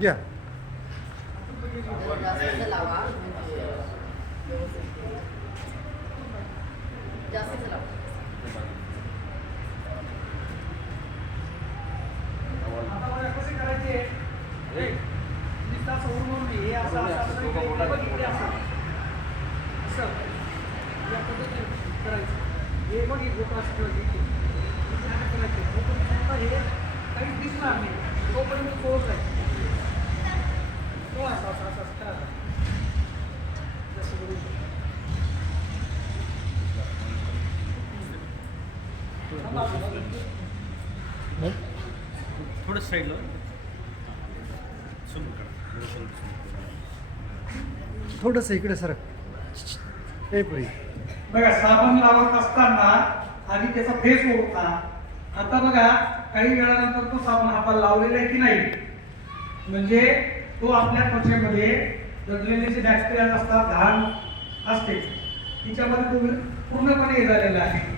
घ्या. जास्त लावा जास्त लावा. आता कसे करायचे हे असं या पद्धतीने करायचं. हे बघ हे काहीच दिसणार नाही तोपर्यंत पोहोच आहे. असं असं असं असं करा. जसं करू थोडं साईडला थोडस इकडे सर हे पुढे. बघा साबण लावत असताना आणि त्याचा फेस ओढता. आता बघा काही वेळानंतर तो साबण हाताला लावलेला आहे की नाही, म्हणजे तो आपल्या त्वचेमध्ये दडलेले जे बॅक्टेरिया असतात, घाण असते तिच्यामध्ये तो पूर्णपणे हे झालेला आहे.